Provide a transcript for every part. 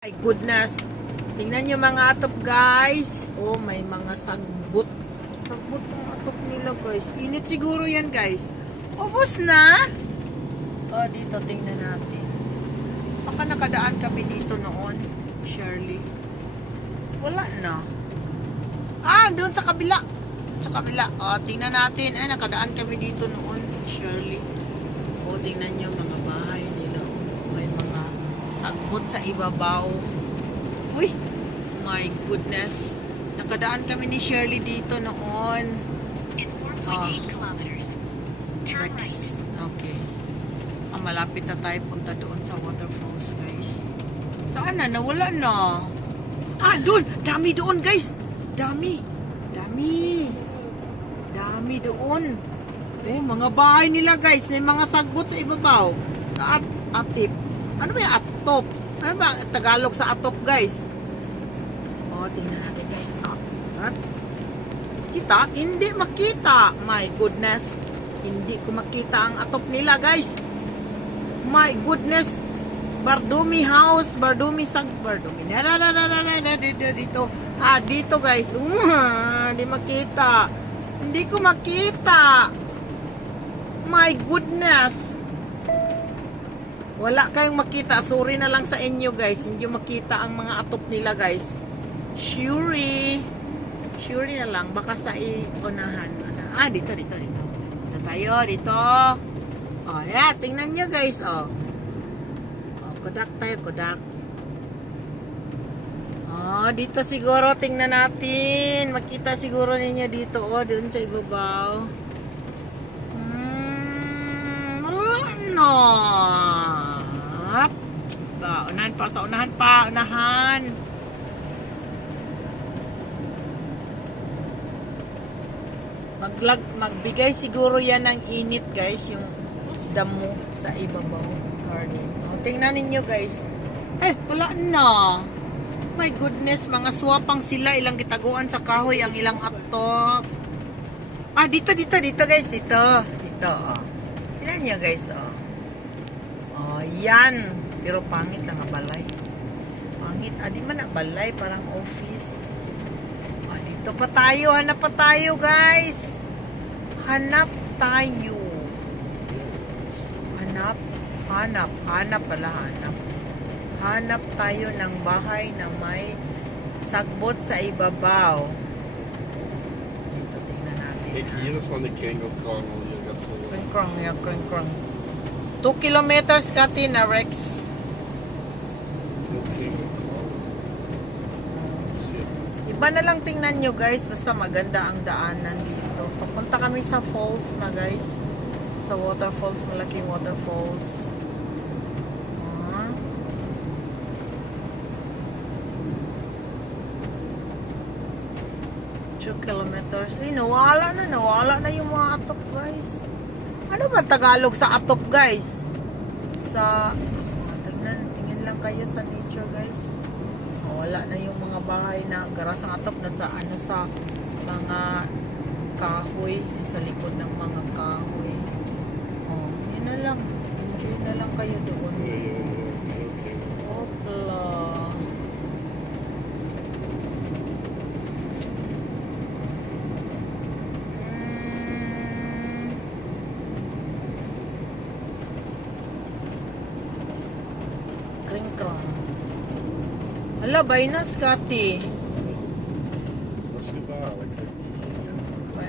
My goodness. Tingnan nyo mga atop guys. Oh, may mga sagbot. Sagbot ng atop nila guys. Init siguro yan guys. Ubus na. Oh, dito tingnan natin. Baka nakadaan kami dito noon. Shirley. Wala na. Ah, doon sa kabila. Sa kabila. Oh, tingnan natin. Ay, nakadaan kami dito noon. Shirley. Oh, tingnan nyo mga bahay nila. May mga sagbot sa ibabaw. Uy, my goodness. Nakadaan kami ni Shirley dito noon. In 4.8 kilometers. Turn right. Okay. Malapit na tayo punta doon sa waterfalls, guys. Saan na? Nawala na. Ah, doon. Dami doon, guys. Dami. Dami. Dami doon. Oh, mga bahay nila, guys. May mga sagbot sa ibabaw. Sa atip. Ano ba yung atop? Ano ba Tagalog sa atop, guys? Oh, tingnan natin, guys. Kita? Hindi makita. My goodness. Hindi ko makita ang atop nila, guys. My goodness. Bardumi house. Bardumi. Dito. Ah, dito, guys. Hindi makita. Hindi ko makita. My goodness. Wala kayong makita. Sorry na lang sa inyo, guys. Hindi makita ang mga atop nila, guys. Shuri na lang. Baka sa unahan. Ah, dito. Dito tayo. Dito. Oh, yeah. Tingnan nyo, guys. Oh, kodak tayo. Kodak. Oh, dito siguro. Tingnan natin. Makita siguro ninyo dito. Oh, doon sa ibabaw. No. Unahan pa. Sa unahan pa. Unahan. Magbigay siguro yan ng init, guys. Yung damo sa ibabaw. Garden. O, tingnan ninyo, guys. Eh, wala na. My goodness. Mga swapang sila. Ilang gitaguan sa kahoy. Ang ilang atop. Ah, dito, guys. Dito. Oh. Tingnan nyo, guys. Oh, yan. Pero pangit lang ang balay. Pangit. Di man na balay. Parang office. Oh, dito pa tayo. Hanap pa tayo, guys. Hanap tayo. Hanap pala. Hanap tayo ng bahay na may sagbot sa ibabaw. Dito, tingnan natin. Kijk hier is van de kringelkrangel. Kring-krang. 2 kilometers kati na Rex. Iba na lang tingnan nyo, guys. Basta maganda ang daanan dito. Papunta kami sa falls na, guys. Sa waterfalls. Malaking waterfalls. 2 kilometers. Ay, nawala na yung mga atop, guys. Ano ba Tagalog sa atop, guys? Tingin lang kayo sa nature, guys. Wala na yung mga bahay na garasang atop na sa mga kahoy, sa likod ng mga kahoy. Oh, yun na lang. Enjoy na lang kayo doon. Opla. Kring-krang. Hala, Bainas, Kati. Dat is gevaarlijk.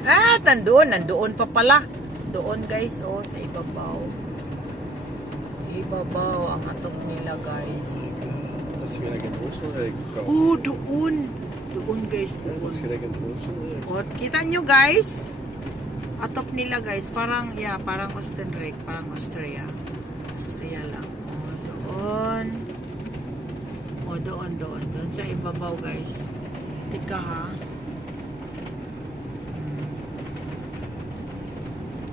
Ah, nandoon pa pala. Doon, guys, oh, sa ibabaw. Ibabaw ang atop nila, guys. Dat is gelijk in Oostenrijk. Oh, doon. Doon, guys, Dat is doon. gelijk in Oostenrijk. Oh, kita nyo, guys? Atop nila, guys. Parang Oostenrijk. Parang Austria. Austria lang. Oh, doon. Doon sa ibabaw, guys. Tika, ha?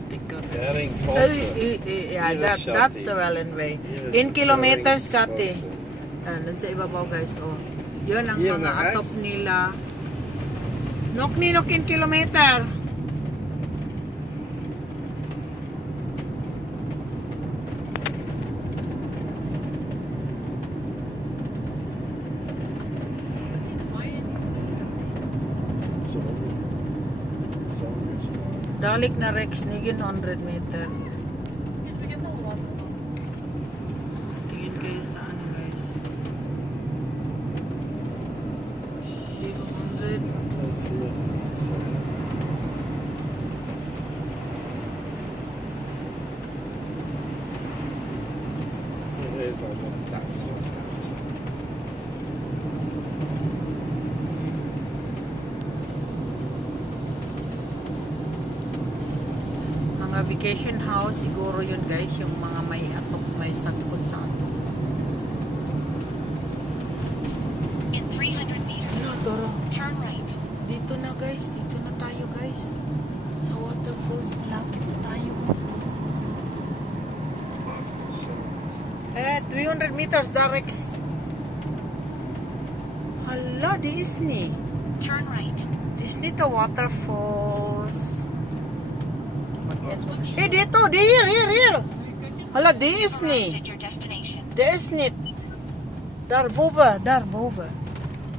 Tika. Hering, Vossen. Yeah, that's the Wellenway. In kilometers, Kati. Doon sa ibabaw, guys. Oh. Yun ang Here mga na, atop guys. nila. Nok in kilometer. Dalik na Rex Nigin 100 meter. Tingin kayo sa ano guys. 0-100. Let's see what it's, it is on that's Mga vacation house siguro yun guys, yung mga may atok, may sagbot sa atok. In 300 meters, Ano, Doro? turn right. Dito na guys, dito na tayo guys. Sa waterfalls, malapit na tayo. 300 meters direct. Hala, Disney. Turn right. Disney to waterfalls. Dito, here. Hala, Disney. At your destination. Disney. Daar boven.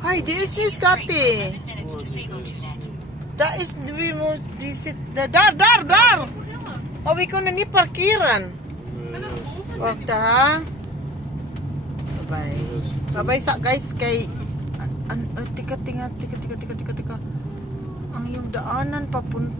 Hi, Disney, Straight for Scotty. 11 minutes to Sago to net. Daar is, daar. Oh, we kunnen niet parkeren. Wacht ha. Bye-bye sa guys kay tika. Ang yung daanan papunta